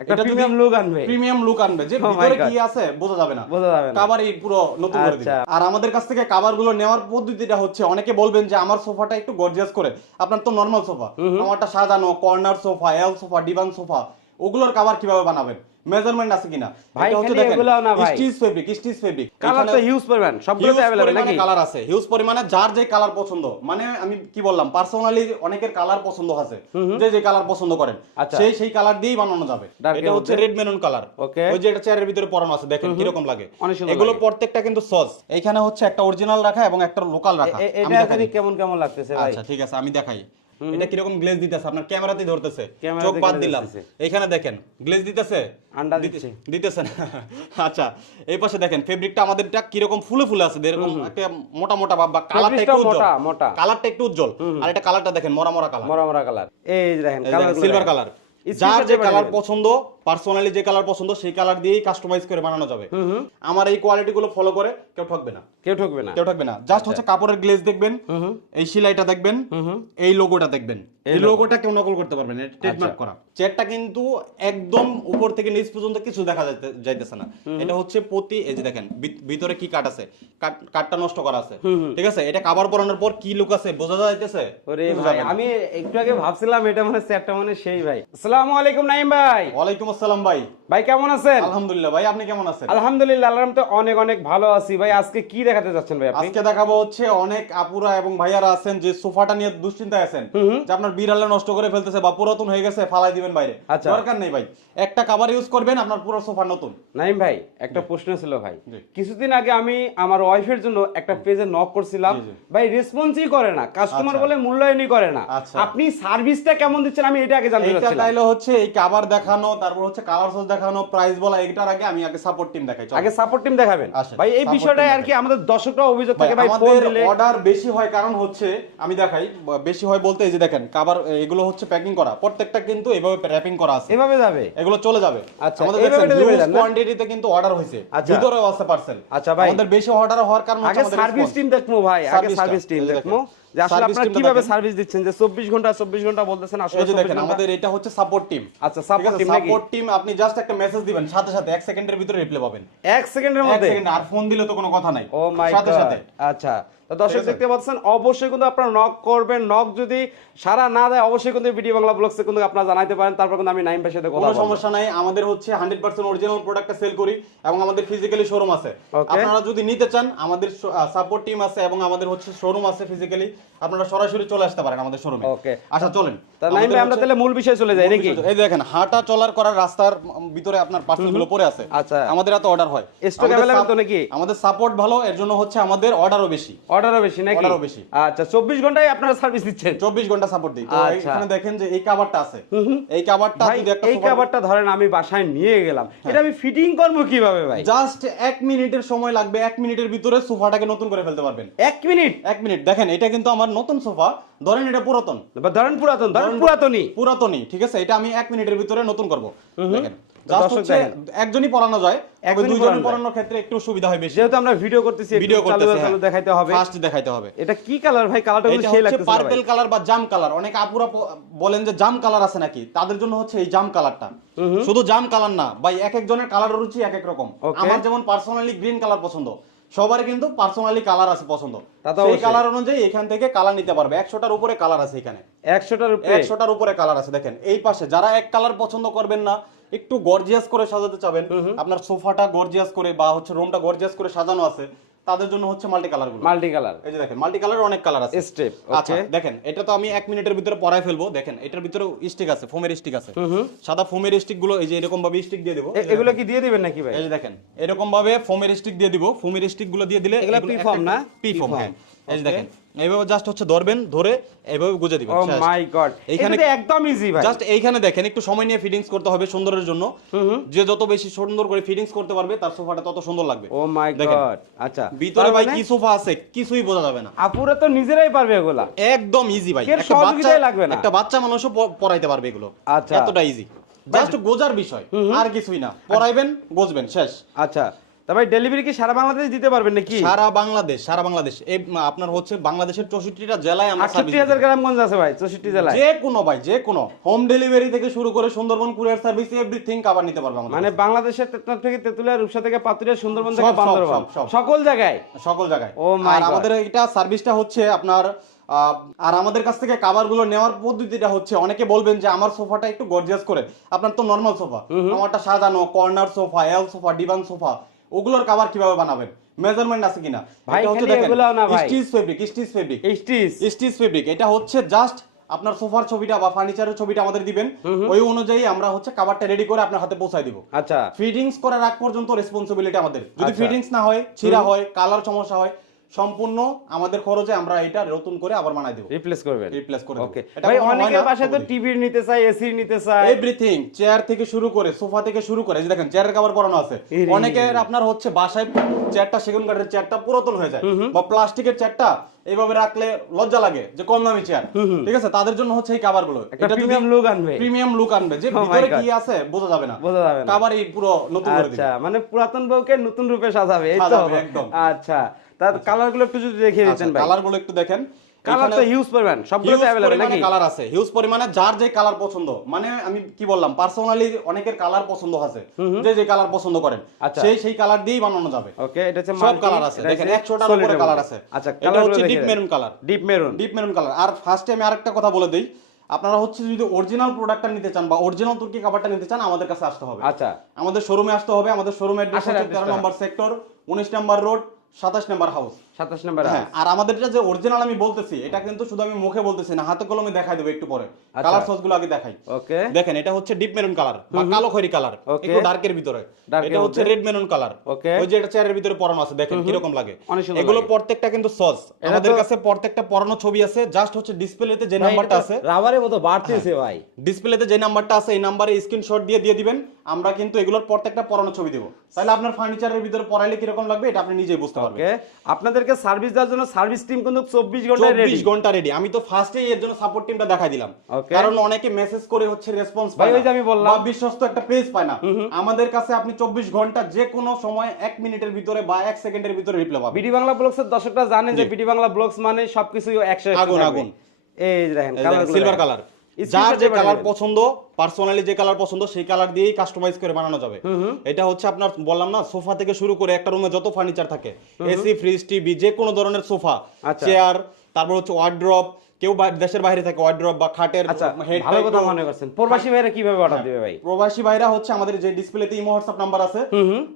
একটা premium look আনবে, premium look আনবে, যে ভিতরে কি আছে বোঝা যাবে না, কভারই পুরো নতুন করে দিবে। আর আমাদের কাছ থেকে কভারগুলো নেওয়ার পদ্ধতিটা হচ্ছে, অনেকে বলবেন যে আমার সোফাটা একটু গর্জিয়াস করে, আপনার তো নরমাল সোফা, আমারটা সাজানো কর্নার সোফা, এল সোফা, ডিভান সোফা, ওগুলোর কভার কিভাবে বানাবেন, মেজারমেন্ট আছে কিনা, ভাই হচ্ছে দেখেন স্টিচ ফেব্রিক, কালার তো হিউজ পরিমাণ, সবগুলোতে अवेलेबल নাকি কালার আছে, হিউজ পরিমাণে, যার যে কালার পছন্দ, মানে আমি কি বললাম, পার্সোনালি অনেকের কালার পছন্দ আছে, যে কালার পছন্দ করেন সেই কালার দিয়েই বানানো যাবে। এটা হচ্ছে রেড মেরুন কালার, ওই যে এটা চেয়ারের ভিতরে পরানো আছে, দেখেন কি রকম লাগে, এগুলো প্রত্যেকটা কিন্তু সস। এইখানে হচ্ছে একটা অরিজিনাল রাখা এবং একটা লোকাল রাখা। এটা দেখি কেমন লাগতেছে ভাই। আচ্ছা ঠিক আছে, আমি দেখাই এটা কি রকম গ্লেজ দিতেছে, আপনার ক্যামেরাতেই ধরতেছে, চোখ বাদ দিলাম, এখানে দেখেন গ্লেজ দিতেছে, আন্ডা দিতেছে না। আচ্ছা এই পাশে দেখেন ফেব্রিকটা আমাদেরটা কি রকম ফুলে ফুলে আছে, এরকম একটা মোটা মোটা বা কালারটা একটু উজ্জ্বল, কালারটা একটু উজ্জ্বল, আর এটা কালারটা দেখেন মরা কালার, এই দেখেন কালার সিলভার কালার, যার যে কালার পছন্দ, পার্সোনালি যে কালার পছন্দ সেই কালার দিয়েই কাস্টমাইজ করে বানানো যাবে। আমার এই কোয়ালিটি গুলো ফলো করে কেউ ঠকবে না। জাস্ট হচ্ছে কাপড়ের গ্লেজ দেখবেন, এই সেলাইটা দেখবেন, এই লোগোটা দেখবেন, এই লোগোটা কেউ নকল করতে পারবে না, এটা ট্রেডমার্ক করা। চেয়ারটা কিন্তু একদম উপর থেকে নিচ পর্যন্ত কিছু দেখা যাইতেছে না, এটা হচ্ছে প্রতি, এই যে দেখেন ভিতরে কি কাট আছে, কাটটা নষ্ট করা আছে, ঠিক আছে, এটা কভার পরানোর পর কি লুক আছে বোঝা যাইতেছে। ওরে ভাই আমি একটু আগে ভাবছিলাম এটা মানে চেয়ারটা মানে সেই ভাই। আসসালামু আলাইকুম নাইম ভাই। ওয়ালাইকুম আসসালাম ভাই। ভাই কেমন আছেন? আলহামদুলিল্লাহ ভাই, আপনি কেমন আছেন? আলহামদুলিল্লাহ, আল্লাহর রহমতে অনেক অনেক ভালো আছি ভাই। আজকে কি দেখাতে যাচ্ছেন ভাই আপনি? আজকে দেখাবো হচ্ছে, অনেক আপুরা এবং ভাইয়ারা আছেন যে সোফাটা নিয়ে দুশ্চিন্তায় আছেন, যে আপনার বিড়ালে নষ্ট করে ফেলতেছে বা পুরাতন হয়ে গেছে, ফালাই দিবেন বাইরে, দরকার নেই ভাই, একটা কভার ইউজ করবেন, আপনার পুরো সোফা নতুন। নাইম ভাই একটা প্রশ্ন ছিল ভাই, কিছুদিন আগে আমি আমার ওয়াইফের জন্য একটা পেজে নক করছিলাম, ভাই রেসপন্সই করে না, কাস্টমার বলে মূল্যায়নই করে না, আপনি সার্ভিসটা কেমন দিচ্ছেন আমি এটা আগে জানতে চাচ্ছিলাম। এটা তাইলে হচ্ছে এই কভার দেখানো, তারপর হচ্ছে কালার সোর্স দেখানো, প্রাইস বলা, এটার আগে আমি সাপোর্ট টিম দেখাই। আগে সাপোর্ট টিম দেখাবেন ভাই, এই বিষয়টাই আর কি আমাদের দর্শকরা অভিযোগ থাকে ভাই, ফোন দিলে অর্ডার বেশি হয়, কারণ হচ্ছে আমি দেখাই বেশি হয় বলতে, এই যে দেখেন কভার এগুলো হচ্ছে প্যাকিং করা, প্রত্যেকটা কিন্তু এভাবে র‍্যাপিং করা আছে, এভাবে যাবে, এগুলো চলে যাবে। আচ্ছা আমাদের দেখেন হিউজ কোয়ান্টিটিতে কিন্তু অর্ডার হইছে, ভিতরেও আছে পার্সেল। আচ্ছা ভাই আমাদের বেশি অর্ডার হওয়ার কারণে আগে সার্ভিস টিম দেখমু ভাই, আগে সার্ভিস টিম দেখমু যে আসলে আপনারা কিভাবে সার্ভিস দিচ্ছেন, যে 24 ঘন্টা বলতেছেন, আসলে এই যে দেখেন আমাদের এটা হচ্ছে সাপোর্ট টিম। আচ্ছা সাপোর্ট টিম, সাপোর্ট টিম, আপনি জাস্ট একটা মেসেজ দিবেন, সাথে সাথে 1 সেকেন্ডের ভিতরে রিপ্লাই পাবেন, 1 সেকেন্ডের মধ্যে, 1 সেকেন্ড, আর ফোন দিলে তো কোনো কথা নাই, ও মাই সাথে গড। সাথে। আচ্ছা তো দর্শক দেখতে পাচ্ছেন, অবশ্যই কিন্তু আপনারা নক করবেন, নক যদি সারা না দেয় অবশ্যই কিন্তু ভিডিও বাংলা ব্লগসে কিন্তু আপনারা জানাইতে পারেন, তারপর কিন্তু আমি নাইম ভাইয়ের সাথে কথা বলবো, কোনো সমস্যা নাই। আমাদের হচ্ছে 100% অরিজিনাল প্রোডাক্টটা সেল করি এবং আমাদের ফিজিক্যালি শোরুম আছে, আপনারা যদি নিতে চান আমাদের সাপোর্ট টিম আছে এবং আমাদের হচ্ছে শোরুম আছে ফিজিক্যালি, আপনারা সরাসরি চলে আসতে পারেন আমাদের শোরুমে। ওকে আচ্ছা চলেন তা নাইম ভাই আমরা তাহলে মূল বিষয় চলে যাই নাকি? এই দেখেন হাঁটা চলার করার রাস্তার ভিতরে আপনার পার্সেলগুলো পড়ে আছে। আচ্ছা আমাদের এত অর্ডার হয়, স্টক अवेलेबल তো নাকি? আমাদের সাপোর্ট ভালো, এর জন্য হচ্ছে আমাদের অর্ডারও বেশি নাকি? অর্ডারও বেশি। আচ্ছা 24 ঘন্টায় আপনারা সার্ভিস দিচ্ছেন? 24 ঘন্টা সাপোর্ট দিই। তো এখানে দেখেন যে এই কভারটা আছে, এই কভারটা যদি একটা এই কভারটা ধরেন আমি বাসায় নিয়ে গেলাম, এটা আমি ফিটিং করব কিভাবে ভাই? জাস্ট 1 মিনিটের সময় লাগবে, 1 মিনিটের ভিতরে সোফাটাকে নতুন করে ফেলতে পারবেন। 1 মিনিট? 1 মিনিট। দেখেন এটা কিন্তু আমার নতুন সোফা, ধরেন এটা পুরাতন, ধরেন পুরাতনই, ঠিক আছে, এটা আমি 1 মিনিটের ভিতরে নতুন করব। দেখেন জাস্ট হচ্ছে একজনই পরানো যায়, দুইজনের পরানোর ক্ষেত্রে একটু সুবিধা হয় বেশি, যেহেতু আমরা ভিডিও করতেছি, চালু দেখাইতে হবে, ফার্স্ট দেখাইতে হবে। এটা কি কালার ভাই? কালারটা কিন্তু সেই লাগতেছে, পার্পল কালার বা জাম কালার। অনেক আপুরা বলেন যে জাম কালার আছে নাকি, তাদের জন্য হচ্ছে এই জাম কালারটা। শুধু জাম কালার না ভাই, এক একজনের কালার রুচি এক এক রকম। আমার যেমন পার্সোনালি গ্রিন কালার পছন্দ, সবার কিন্তু পার্সোনালি কালার আছে পছন্দ, সেই কালার অনুযায়ী এখান থেকে কালার নিতে পারবে। 100টার উপরে কালার আছে এখানে, 100টার উপরে কালার আছে। দেখেন এই পাশে যারা এক কালার পছন্দ করবেন না, একটু গর্জিয়াস করে সাজাতে চাবেন, আপনার সোফাটা গর্জিয়াস করে বা হচ্ছে রুমটা গর্জিয়াস করে সাজানো আছে, তাদের জন্য হচ্ছে মাল্টি কালার। এই যে দেখেন মাল্টি কালারের অনেক কালার আছে, স্টেপ। আচ্ছা দেখেন এটা তো আমি 1 মিনিটের ভিতরে পরাই ফেলবো। দেখেন এটার ভিতরে স্টিক আছে, ফোমের স্টিক আছে, সাদা ফোমের স্টিক গুলো এই যে এরকম ভাবে স্টিক দিয়ে দেব। এগুলো কি দিয়ে দিবেন নাকি ভাই? এই যে দেখেন এরকম ভাবে ফোমের স্টিক দিয়ে দিব, ফোমের স্টিক গুলো দিয়ে দিলে এগুলো পি ফর্ম না? পি ফর্ম, হ্যাঁ। এই যে দেখেন এইভাবে জাস্ট হচ্ছে ধরবেন, ধরে এইভাবে গুজে দিবেন। ও মাই গড, এখানে একদম ইজি ভাই। জাস্ট এইখানে দেখেন একটু সময় নিয়ে ফিটিংস করতে হবে সুন্দরের জন্য, যে যত বেশি সুন্দর করে ফিটিংস করতে পারবে তার সোফাটা তত সুন্দর লাগবে। ও মাই গড। আচ্ছা ভিতরে ভাই কি সোফা আছে কিছুই বোঝা যাবে না, আপুরা তো নিজেরাই পারবে এগুলা, একদম ইজি ভাই, একটা বাচ্চা মানুষও পরাইতে পারবে এগুলো। আচ্ছা এতটা ইজি, জাস্ট গোজার বিষয় আর কিছুই না, পরাইবেন গজবেন শেষ। আচ্ছা তা ভাই ডেলিভারি কি সারা বাংলাদেশ দিতে পারবেন নাকি? সারা বাংলাদেশ এই আপনার হচ্ছে বাংলাদেশের 64টা জেলায় আমরা সার্ভিস 68000 গ্রামগঞ্জ আছে ভাই 64 জেলায়। যে কোনো ভাই যে কোনো হোম ডেলিভারি থেকে শুরু করে Sundarban courier service everything cover নিতে পারবে আমাদের। মানে বাংলাদেশের তেতনাট থেকে তেতুলিয়া, রূপসা থেকে পাতুরিয়া, সুন্দরবন থেকে সব, বান্দরবান, সব। সকল জায়গায়। ও মাই গড। আর আমাদের এটা সার্ভিসটা হচ্ছে আপনার আর আমাদের কাছ থেকে কভার গুলো নেওয়ার পদ্ধতিটা হচ্ছে, অনেকে বলবেন যে আমার সোফাটা একটু গর্জিয়াস করে, আপনার তো নরমাল সোফা, আমারটা সাজানো কর্নার সোফা, এল সোফা, ডিভান সোফা, ওগুলোর কভার কিভাবে বানাবেন, মেজারমেন্ট আছে কিনা, এটা হচ্ছে দেখেন স্টিচ ফেব্রিক, এটা হচ্ছে জাস্ট আপনার সোফার ছবিটা বা ফার্নিচারের ছবিটা আমাদের দিবেন, ওই অনুযায়ী আমরা হচ্ছে কভারটা রেডি করে আপনার হাতে পৌঁছায় দিব। আচ্ছা, ফিটিংস করার আগ পর্যন্ত রেসপন্সিবিলিটি আমাদের। যদি ফিটিংস না হয়, ছিঁড়া হয়, কালার সমস্যা হয়, সম্পূর্ণ আমাদের খরচে আমরা এটা নতুন করে আবার বানাই দেব, রিপ্লেস করে দেব। ওকে। ভাই অনেকের বাসায় তো টিভি নিতে চায়, এসি নিতে চায়, এভরিথিং, চেয়ার থেকে শুরু করে সোফা থেকে শুরু করে, এই যে দেখেন চেয়ারের কভার পরানো আছে। অনেকের আপনার হচ্ছে বাসায় চেয়ারটা সেগুন কাঠের চেয়ারটা পুরাতন হয়ে যায়, বা প্লাস্টিকের চেয়ারটা এইভাবে রাখলে লজ্জা লাগে যে কম দামি চেয়ার, ঠিক আছে, তাদের জন্য হচ্ছে এই কভার গুলো এটা প্রিমিয়াম লুক আনবে, যে ভিতরে কি আছে বোঝা যাবে না, কভার এই পুরো নতুন করে দিবে। আচ্ছা, মানে পুরাতন বউকে নতুন রূপে সাজাবে, এই তো একদম। আচ্ছা, তার কালার গুলো একটু যদি দেখিয়ে দিতেন ভাই। কালার গুলো একটু দেখেন। কালার তো হিউজ পরিমাণ, সবগুলোতে अवेलेबल নাকি? কালার আছে হিউজ পরিমাণে, যার যে কালার পছন্দ, মানে আমি কি বললাম, পার্সোনালি অনেকের কালার পছন্দ আছে, যে কালার পছন্দ করেন সেই কালার দিয়েই বানানো যাবে। ওকে, এটা হচ্ছে সব কালার আছে, দেখেন 100টার উপরে কালার আছে। আচ্ছা, এটা হচ্ছে deep maroon colour, deep maroon colour. আর ফার্স্টে আমি আরেকটা কথা বলে দেই, আপনারা হচ্ছে যদি অরিজিনাল প্রোডাক্টটা নিতে চান বা অরিজিনাল তুর্কি কাভারটা নিতে চান, আমাদের কাছে আসতে হবে। আচ্ছা, আমাদের শোরুমে আসতে হবে। আমাদের শোরুম অ্যাড্রেস হচ্ছে 13 নম্বর সেক্টর, 19 নম্বর রোড, 27 নম্বর হাউস। 27 নম্বর। হ্যাঁ, আর আমাদের যে অরিজিনাল আমি বলতেছি, এটা কিন্তু শুধু আমি মুখে বলতেছি না, হাতে কলমে দেখাই দেব একটু পরে। কালার সস গুলো আগে দেখাই। ওকে, দেখেন এটা হচ্ছে ডিপ মেরুন কালার বা কালো খয়েরি কালার, একটু ডার্কের ভিতরে। এটা হচ্ছে রেড মেরুন কালার। ওই যে এটা চেয়ারের ভিতরে পরানো আছে, দেখেন কি রকম লাগে। এগুলো প্রত্যেকটা কিন্তু সস, আমাদের কাছে প্রত্যেকটা পরানো ছবি আছে। জাস্ট হচ্ছে ডিসপ্লেতে যে নাম্বারটা আছে, রাবারের মতো বাড়তেছে ভাই, ডিসপ্লেতে যে নাম্বারটা আছে এই নাম্বারে স্ক্রিনশট দিয়ে দিবেন। আমরা কিন্তু এগুলোর প্রত্যেকটা পরানো ছবি দেব, তাহলে আপনার ফার্নিচারের ভিতরে পরাইলে কি রকম লাগবে এটা আপনি নিজেই বুঝতে পারবেন। ওকে, আপনাদেরকে সার্ভিস দেওয়ার জন্য সার্ভিস টিম কিন্তু 24 ঘন্টা রেডি। আমি তো ফার্স্টেই এর জন্য সাপোর্ট টিমটা দেখাই দিলাম, কারণ অনেকে মেসেজ করে হচ্ছে রেসপন্স পায় না, আমি বললাম বা বিশ্বস্ত একটা পেজ পায় না। আমাদের কাছে আপনি 24 ঘন্টা যে কোনো সময় 1 মিনিটের ভিতরে বা 1 সেকেন্ডের ভিতরে রিপ্লাই পাবেন। বিডি বাংলা ব্লগসের দর্শকরা জানে যে বিডি বাংলা ব্লগস মানে সবকিছু 100 আগুন। এই দেখেন কালার, সিলভার কালার, যার যে কালার পছন্দ, পার্সোনালি যে কালার পছন্দ সেই কালার দিয়েই কাস্টমাইজ করে বানানো যাবে। এটা হচ্ছে আপনার বললাম না, সোফা থেকে শুরু করে একটা রুমে যত ফার্নিচার থাকে, এসি, ফ্রিজ, টিভি, যে কোনো ধরনের সোফা, চেয়ার, তারপর হচ্ছে ওয়ার্ড্রপ, কেউ দেশের বাইরে থাকে ওয়ার্ড্রপ বা খাটের হেড। ভালো কথা মনে করছেন। প্রবাসী ভাইরা কিভাবে অর্ডার দিবে ভাই? প্রবাসী ভাইরা হচ্ছে আমাদের যে ডিসপ্লেতে ইমো হোয়াটসঅ্যাপ নাম্বার আছে,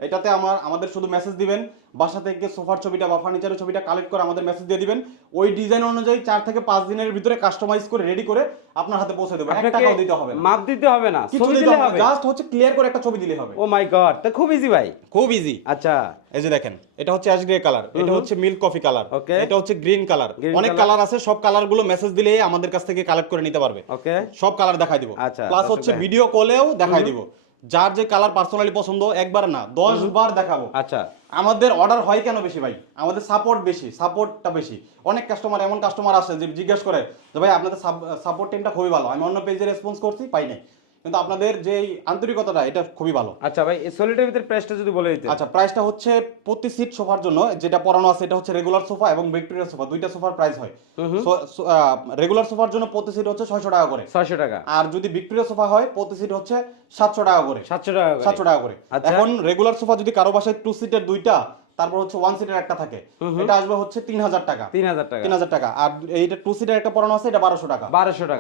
এটাতে আমাদের শুধু মেসেজ দিবেন, বাসা থেকে সোফার ছবিটা বা ফার্নিচারের ছবিটা কালেক্ট করে আমাদের মেসেজ দিয়ে দিবেন। ওই ডিজাইন অনুযায়ী 4 থেকে 5 দিনের ভিতরে কাস্টমাইজ করে রেডি করে আপনার হাতে পৌঁছে দেব। 1 টাকাও দিতে হবে না, মাপ দিতে হবে না, ছবি দিলে হবে, জাস্ট হচ্ছে ক্লিয়ার করে একটা ছবি দিলে হবে। ও মাই গড, তা খুব ইজি ভাই, খুব ইজি। আচ্ছা, এই যে দেখেন, এটা হচ্ছে অ্যাশ গ্রে কালার, এটা হচ্ছে মিল্ক কফি কালার, এটা হচ্ছে গ্রিন কালার, অনেক কালার আছে। সব কালার গুলো মেসেজ দিলে আমাদের কাছ থেকে কালেক্ট করে নিতে পারবে। ওকে, সব কালার দেখাই দিব, প্লাস হচ্ছে ভিডিও কলেও দেখাই দিব। যার যে কালার পার্সোনালি পছন্দ, একবার না 10 বার দেখাবো। আচ্ছা, আমাদের অর্ডার হয় কেন বেশি ভাই? আমাদের সাপোর্টটা বেশি। অনেক কাস্টমার, এমন কাস্টমার আসে যে জিজ্ঞেস করে যে ভাই আপনাদের সাপোর্ট টিমটা খুবই ভালো, আমি অন্য পেজে রেসপন্স করছি, পাই নাই, কিন্তু আপনাদের যে আন্তরিকতাটা এটা খুবই ভালো। আচ্ছা ভাই, এই সলিডের ভিতরে প্রাইসটা যদি বলে দিতে। আচ্ছা, প্রাইসটা হচ্ছে প্রতি সিট সোফার জন্য যেটা পরানো আছে, এটা হচ্ছে রেগুলার সোফা এবং ভিক্টোরিয়া সোফা, দুইটা সোফার প্রাইস হয়। রেগুলার সোফার জন্য প্রতি সিট হচ্ছে 600 টাকা করে, 600 টাকা। আর যদি ভিক্টোরিয়া সোফা হয় প্রতি সিট হচ্ছে 700 টাকা করে, 700 টাকা করে। এখন রেগুলার সোফা যদি কারো বাসায় 2 সিটের দুইটা, তারপর হচ্ছে 1 সিটের একটা থাকে, এটা আসবে হচ্ছে 3000 টাকা। 3000 টাকা। আর এইটা 2 সিটের একটা পরানো আছে, এটা 1200 টাকা।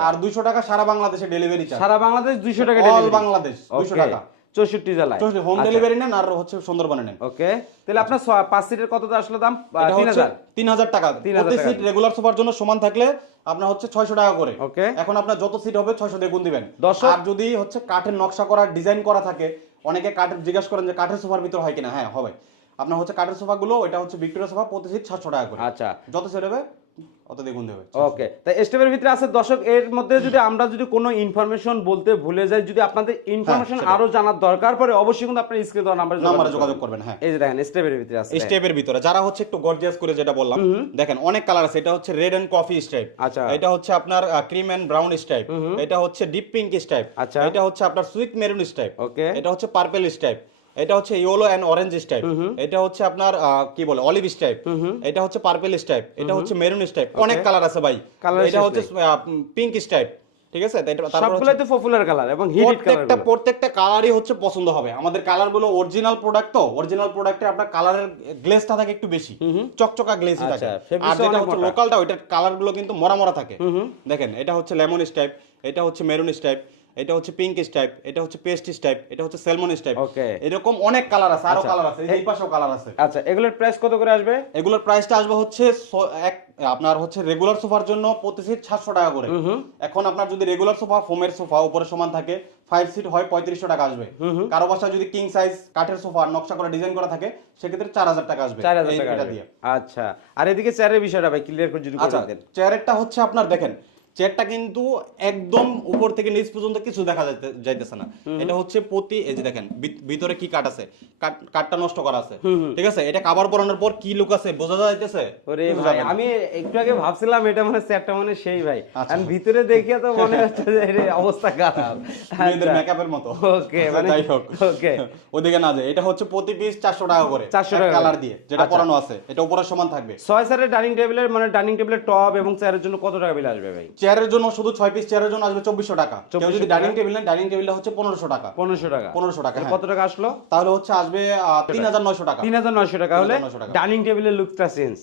আর 200 টাকা সারা বাংলাদেশে ডেলিভারি চার্জ। সারা বাংলাদেশ 200 টাকা ডেলিভারি, অল বাংলাদেশ 200 টাকা, 64 জেলায় হোম ডেলিভারি নেন, আর হচ্ছে সুন্দরবনে নেন। ওকে, তাহলে আপনার 5 সিটের কত আসলে দাম? 3000 টাকা। প্রতি সিট রেগুলার সোফার জন্য সমান থাকলে আপনার হচ্ছে 600 টাকা করে। ওকে, এখন আপনার যত সিট হবে 600 দিয়ে গুণ দিবেন। আর যদি হচ্ছে কাঠের নকশা করা, ডিজাইন করা থাকে, অনেকে কাঠের জিজ্ঞাসা করেন যে কাঠের সোফার ভিতর হয় কিনা, হ্যাঁ হবে। আপনার হচ্ছে কাঠের সোফা গুলো, এটা হচ্ছে ভিক্টোরিয়া সোফা, প্রতি সিট 700 টাকা করে। আচ্ছা, যত সিট হবে অত দিয়ে গুণ দেবে। ওকে, তাই স্টেপের ভিতরে আছে দর্শক। এর মধ্যে যদি আমরা কোনো ইনফরমেশন বলতে ভুলে যাই, যদি আপনাদের ইনফরমেশন আরো জানার দরকার পড়ে, অবশ্যই কিন্তু আপনার স্ক্রিনে দেওয়া নাম্বারে যোগাযোগ করবেন। হ্যাঁ, এই যে দেখেন স্টেপের ভিতরে আছে। স্টেপের ভিতরে যারা হচ্ছে একটু গর্জিয়াস করে, যেটা বললাম, দেখেন অনেক কালার আছে। এটা হচ্ছে রেড এন্ড কফি স্টাইপ, আচ্ছা, এটা হচ্ছে আপনার ক্রিম এন্ড ব্রাউন স্টাইপ, এটা হচ্ছে ডিপ পিঙ্ক স্টাইপ, আচ্ছা, এটা হচ্ছে আপনার সুইট মেরুন স্টাইপ, ওকে, এটা হচ্ছে পার্পল স্টাইপ, এটা হচ্ছে ইয়েলো এন্ড অরেঞ্জ স্টাইপ, এটা হচ্ছে আপনার কি বলে অলিভ স্টাইপ, এটা হচ্ছে পার্পল স্টাইপ, এটা হচ্ছে মেরুন স্টাইপ, অনেক কালার আছে ভাই। এটা হচ্ছে পিঙ্ক স্টাইপ, ঠিক আছে? সবগুলাই তো পপুলার কালার এবং হিট কালার, প্রত্যেকটা কালারই হচ্ছে পছন্দ হবে। আমাদের কালারগুলো অরিজিনাল প্রোডাক্ট, তো অরিজিনাল প্রোডাক্টে আপনার কালারের গ্লেজটা থাকে একটু বেশি, চকচকা গ্লেজই থাকে। আর যেটা হচ্ছে লোকালটা, ওইটার কালারগুলো কিন্তু মরা মরা থাকে। দেখেন এটা হচ্ছে লেমন স্টাইপ, এটা হচ্ছে মেরুন স্টাইপ, এটা হচ্ছে পিঙ্ক স্টাইপ, এটা হচ্ছে পেস্ট স্টাইপ, এটা হচ্ছে সেলমন স্টাইপ। এরকম অনেক কালার আছে, আরো কালার আছে, এই পাশেও কালার আছে। আচ্ছা, এগুলোর প্রাইস কত করে আসবে? এগুলোর প্রাইসটা আসবে হচ্ছে আপনার হচ্ছে রেগুলার সোফার জন্য প্রতি সিট 700 টাকা করে। এখন আপনার যদি রেগুলার সোফা, ফোমের সোফা উপরে সমান থাকে, 5 সিট হয় 3500 টাকা আসবে। কারো বাসায় যদি কিং সাইজ কাঠের সোফা নকশা করে ডিজাইন করা থাকে, সেক্ষেত্রে 4000 টাকা আসবে। 4000 টাকা দিয়ে। আচ্ছা, আর এদিকে চেয়ারের বিষয়টা ভাই ক্লিয়ার করে যদি করে দেন। চেয়ারেরটা হচ্ছে আপনার দেখেন, চেয়ারটা কিন্তু একদম উপর থেকে নিচ পর্যন্ত কিছু দেখা যাইতেছে না। এটা হচ্ছে এই যে দেখেন ভিতরে কি কাট আছে, কাটটা নষ্ট করা আছে, ঠিক আছে? এটা কভার পরানোর পর কি লুক আছে বোঝা যাইতেছে? ওরে ভাই, আমি একটু আগে ভাবছিলাম এটা মানে চেয়ারটা মানে সেই ভাই, আমি ভিতরে দেখিয়া তো মনে হচ্ছে যে এর অবস্থা খারাপ, মেয়েদের মেকআপের মতো। ওকে, মানে যাই হোক, ওকে, ওদিকে না যায়। এটা হচ্ছে প্রতি পিস 400 টাকা করে, 400 টাকা কালার দিয়ে যেটা পরানো আছে, এটা উপরে সমান থাকবে। 6 সারের ডাইনিং টেবিলের মানে ডাইনিং টেবিলের টপ এবং চেয়ারের জন্য কত টাকা বিল আসবে ভাই? চেয়ারের জন্য শুধু 6 পিস চেয়ারের জন্য আসবে 2400 টাকা। কেউ যদি ডাইনিং টেবিল নেন, ডাইনিং টেবিলটা হচ্ছে 1500 টাকা। 1500 টাকা, 1500 টাকা। কত টাকা আসলো? তাহলে হচ্ছে আসবে 3900 টাকা। 3900 টাকা হলে ডাইনিং টেবিলের লুকটা চেঞ্জ।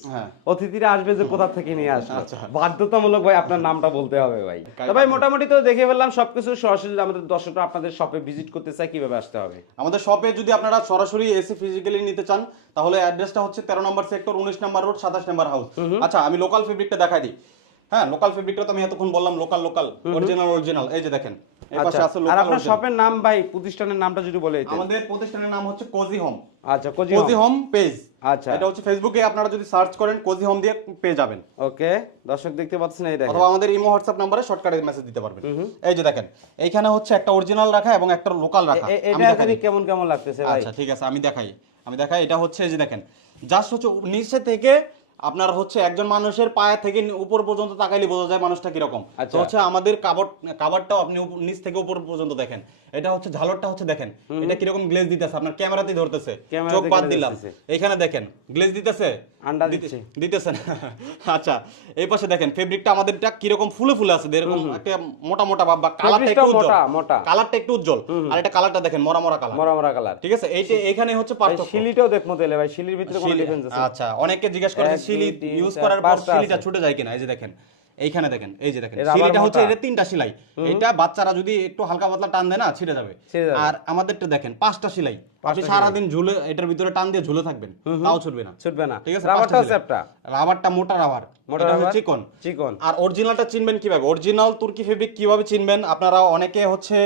অতিথিরা আসবে যে কোথা থেকে নিয়ে আসবে, বাধ্যতামূলক ভাই আপনার নামটা বলতে হবে ভাই। তো ভাই মোটামুটি তো দেখে ফেললাম সবকিছু। সরাসরি আমাদের দর্শকরা আপনাদের শপে ভিজিট করতে চায়, কিভাবে আসতে হবে? আমাদের শপে যদি আপনারা সরাসরি এসে ফিজিক্যালি নিতে চান, তাহলে অ্যাড্রেসটা হচ্ছে 13 নম্বর সেক্টর, 19 নম্বর রোড, 27 নম্বর হাউস। আচ্ছা, আমি লোকাল ফেব্রিকটা দেখাই দিই। হ্যাঁ, লোকাল ফেব্রিকটা তো আমি এতক্ষণ বললাম লোকাল, অরিজিনাল। এই যে দেখেন, এই পাশে আছে লোকাল। আর আপনার শপের নাম ভাই, প্রতিষ্ঠানের নামটা যদি বলে দিতেন। আমাদের প্রতিষ্ঠানের নাম হচ্ছে কোজি হোম। আচ্ছা, কোজি হোম পেজ। আচ্ছা, এটা হচ্ছে ফেসবুকে আপনারা যদি সার্চ করেন কোজি হোম দিয়ে পেয়ে যাবেন। ওকে, দর্শক দেখতে পাচ্ছেন, এই দেখেন। অথবা আমাদের ইমো হোয়াটসঅ্যাপ নম্বরে শর্টকাটে মেসেজ দিতে পারবেন। এই যে দেখেন, এইখানে হচ্ছে একটা অরিজিনাল রাখা এবং একটা লোকাল রাখা। এটা আপনি কেমন কেমন লাগতেছে ভাই? আচ্ছা, ঠিক আছে, আমি দেখাই। এটা হচ্ছে এই যে দেখেন, জাস্ট হচ্ছে নিচে থেকে আপনার হচ্ছে একজন মানুষের পায়ে থেকে উপর পর্যন্ত তাকাইলে বোঝা যায় মানুষটা কিরকম। তো হচ্ছে আমাদের কাভারটাও আপনি নিচ থেকে উপর পর্যন্ত দেখেন। এটা হচ্ছে ঝালরটা হচ্ছে দেখেন, এটা কিরকম গ্লেজ দিতেছে, আপনার ক্যামেরাতেই ধরতেছে, চোখ বাদ দিলাম। এখানে দেখেন গ্লেজ দিতেছে, আন্ডা দিতেছে না। আচ্ছা, এই পাশে দেখেন ফেব্রিকটা আমাদেরটা কিরকম ফুলে ফুলে আছে, এরকম একটা মোটা মোটা ভাব, বা কালারটা একটু উজ্জ্বল, কালারটা একটু উজ্জ্বল। আর এটা কালারটা দেখেন মরা মরা কালার, ঠিক আছে? এইটা এখানে হচ্ছে পার্থক্য। শিলিটাও দেখমু তাহলে ভাই, শিলির ভিতরে কোনো ডিফারেন্স আছে? আচ্ছা, অনেকে জিজ্ঞেস করে শিলি ইউজ করার পর শিলিটা ছুটে যায় কিনা। এই যে দেখেন, এইখানে দেখেন, এই যে দেখেন শিলিটা হচ্ছে এটা 3টা সেলাই। এটা বাচ্চারা যদি একটু হালকা পাতলা টান দেয় না, ছিড়ে যাবে। আর আমাদেরটা দেখেন 5টা সেলাই, আপনি সারা দিন ঝুলে এটার ভিতরে টান দিয়ে ঝুলে থাকবেন, তাও ছুটবে না, ঠিক আছে? রাবারটা মোটা রাবার, এটা হচ্ছে চিকন। আর অরিজিনালটা চিনবেন কিভাবে? অরিজিনাল তুর্কি ফেব্রিক কিভাবে চিনবেন? আপনারা অনেকে হচ্ছে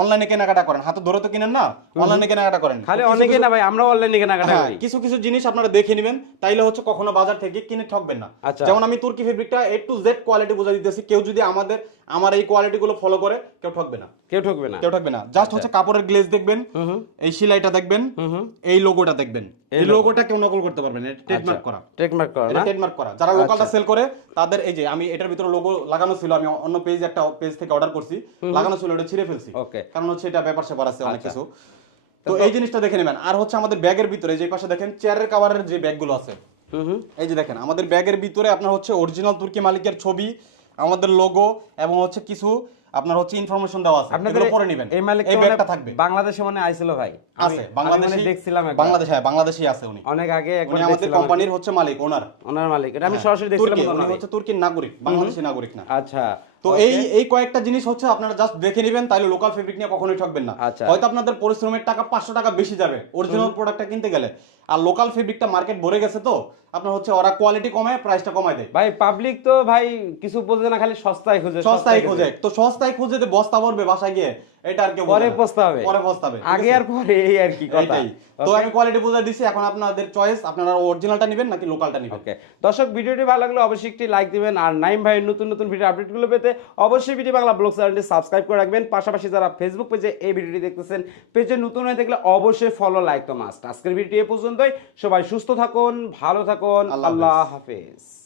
অনলাইনে কেনাকাটা করেন, হাতে ধরে তো কিনেন না, অনলাইনে কেনাকাটা করেন। খালি অনেকে না ভাই, আমরা অনলাইনে কেনাকাটা করি। কিছু কিছু জিনিস আপনারা দেখে নেবেন, তাইলে হচ্ছে কখনো বাজার থেকে কিনে ঠকবেন না। যেমন আমি তুর্কি ফেব্রিকটা A to Z কোয়ালিটি বুঝাই দিতেছি, কেউ যদি আমার এই কোয়ালিটি গুলো ফলো করে, কেউ ঠকবে না। জাস্ট হচ্ছে কাপড়ের গ্লেজ দেখবেন, এই সেলাইটা দেখবেন, এই লোগোটা দেখবেন। এই লোগোটা কেউ নকল করতে পারবেন, এটা ট্রেডমার্ক করা। যারা লোকালটা সেল করে তাদের, এই যে আমি এটার ভিতরে লোগো লাগানো ছিল, আমি অন্য একটা পেজ থেকে অর্ডার করছি, লাগানো ছিল, এটা ছিঁড়ে ফেলছি, কারণ হচ্ছে এটা ব্যাপার স্যাপার আছে অনেক কিছু। তো এই জিনিসটা দেখে নেবেন। আর হচ্ছে আমাদের ব্যাগের ভিতরে যে পাশে দেখেন চেয়ারের কভারের যে ব্যাগগুলো আছে, এই যে দেখেন আমাদের ব্যাগের ভিতরে আপনার হচ্ছে অরিজিনাল তুর্কি মালিকের ছবি, আমাদের লোগো এবং হচ্ছে কিছু আপনার হচ্ছে ইনফরমেশন দেওয়া আছে, এগুলো পড়ে নেবেন। এই ব্যাগটা থাকবে। বাংলাদেশে মানে আইছিল ভাই, আছে বাংলাদেশে দেখছিলাম, বাংলাদেশে আছে উনি, অনেক আগে উনি আমাদের কোম্পানির হচ্ছে মালিক, ওনার মালিক। এটা আমি সরাসরি দেখছিলাম, উনি হচ্ছে তুর্কির নাগরিক, বাংলাদেশী নাগরিক না। আচ্ছা, তো এই কয়েকটা জিনিস হচ্ছে আপনারা জাস্ট দেখে নেবেন, তাইলে লোকাল ফেব্রিক নিয়ে কখনোই ঠকবেন না। হয়তো আপনাদের পরিশ্রমের টাকা 500 টাকা বেশি যাবে অরিজিনাল প্রোডাক্টটা কিনতে গেলে, আর লোকাল ফেব্রিকটা মার্কেট ভরে গেছে, তো আপনার হচ্ছে ওরা কোয়ালিটি কমায় প্রাইসটা কমায় দেয়। ভাই পাবলিক তো ভাই কিছু বোঝে না, খালি সস্তায় খোঁজে। তো সস্তায় খুঁজে যে বস্তা ভরবে বাসায় গিয়ে, এটা আর কেউ পরে পস্তাবে, আগে আর পরে, এই আর কি কথা। তো আমি কোয়ালিটি বুঝাই দিছি, এখন আপনাদের চয়েস, আপনারা অরিজিনালটা নেবেন নাকি লোকালটা নেবেন। ওকে দর্শক, ভিডিওটি ভালো লাগলে অবশ্যই একটি লাইক দিবেন, আর নাইম ভাইয়ের নতুন নতুন ভিডিও আপডেটগুলো পেতে অবশ্যই বিডি বাংলা ব্লগ চ্যানেলটি সাবস্ক্রাইব করে রাখবেন। পাশাপাশি যারা ফেসবুক পেজে এই ভিডিওটি দেখতেছেন, পেজে নতুন হয়ে থাকলে অবশ্যই ফলো, লাইক তো মাস্ট। আজকের ভিডিওটি এ পর্যন্তই। সবাই সুস্থ থাকুন, ভালো থাকুন, আল্লাহ হাফেজ।